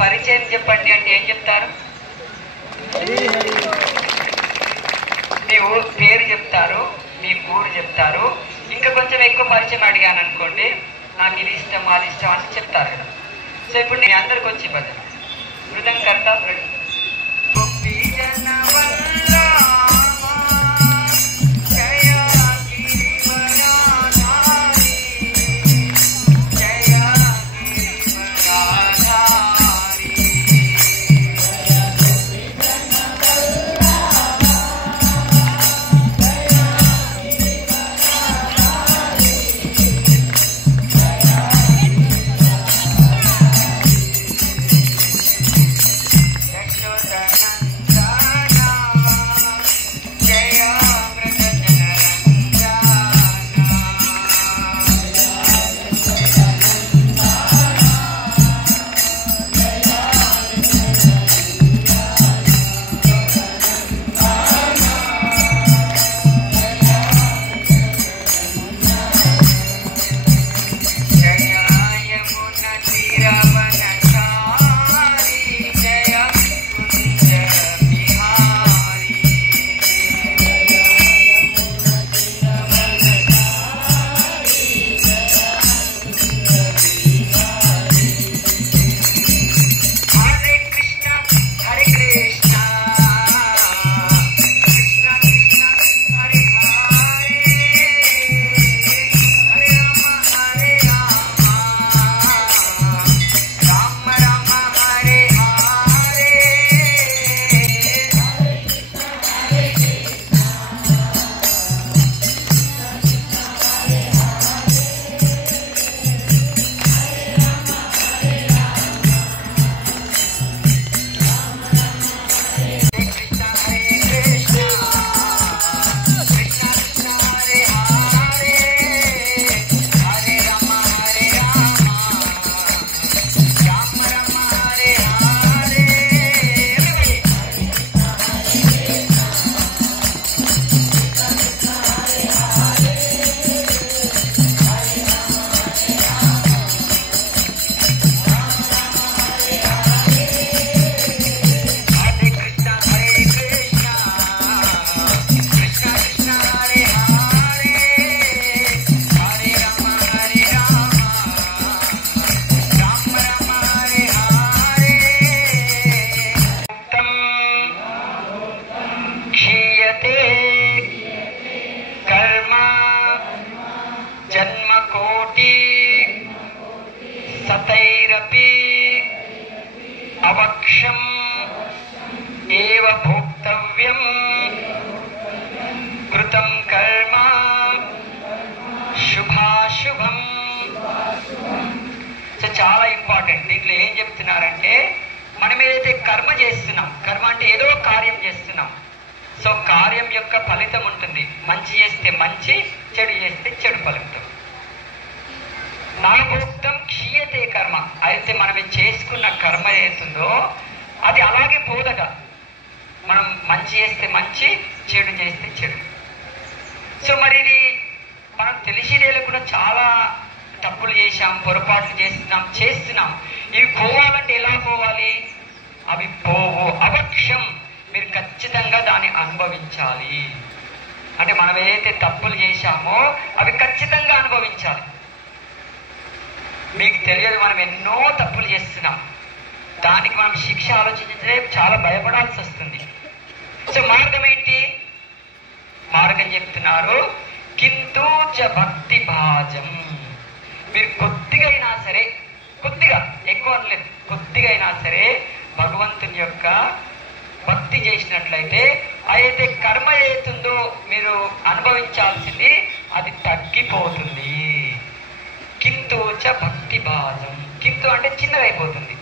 పరిచయం చెప్పండి అంటే ఏం చెప్తారు? మీ ఊరు పేరు చెప్తారు, మీ ఊరు చెప్తారు. ఇంకా కొంచెం ఎక్కువ పరిచయం అడిగాను అనుకోండి, నాకు ఇది ఇష్టం అది ఇష్టం అని చెప్తారు కదా. సో ఇప్పుడు నేను అందరికి వచ్చి భజన మృదంకర్త ఏవ భోక్తవ్యం కృతం కర్మ శుభాశుభం. సో చాలా ఇంపార్టెంట్. దీంట్లో ఏం చెప్తున్నారంటే మనం ఏదైతే కర్మ చేస్తున్నాం, కర్మ అంటే ఏదో కార్యం చేస్తున్నాం, సో కార్యం యొక్క ఫలితం ఉంటుంది. మంచి చేస్తే మంచి, చెడు చేస్తే చెడు ఫలితం. నా భోక్తం క్షీయతే కర్మ. అయితే మనం చేసుకున్న కర్మ ఏతుందో అది అలాగే పోదట. మనం మంచి చేస్తే మంచి, చెడు చేస్తే చెడు. సో మరి ఇది మనం తెలిసి లేకుండా చాలా తప్పులు చేశాం, పొరపాట్లు చేస్తున్నాం. ఇవి పోవాలంటే ఎలా పోవాలి? అవి పోవు. అవక్ష్యం, మీరు ఖచ్చితంగా దాన్ని అనుభవించాలి. అంటే మనం ఏదైతే తప్పులు చేశామో అవి ఖచ్చితంగా అనుభవించాలి. మీకు తెలియదు, మనం ఎన్నో తప్పులు చేస్తున్నాం, దానికి మనం శిక్ష ఆలోచించే చాలా భయపడాల్సి వస్తుంది. సో మార్గం ఏంటి? మార్గం చెప్తున్నారు, కింటూ చ భక్తి భాజం. మీరు కొద్దిగా అయినా సరే, కొద్దిగా, ఎక్కువ అనలేదు, కొద్దిగా అయినా సరే భగవంతుని యొక్క భక్తి చేసినట్లయితే అయితే కర్మ ఏతుందో మీరు అనుభవించాల్సింది అది తగ్గిపోతుంది. కింటూ చ భక్తి భాజం. కింటూ అంటే చిన్నదైపోతుంది.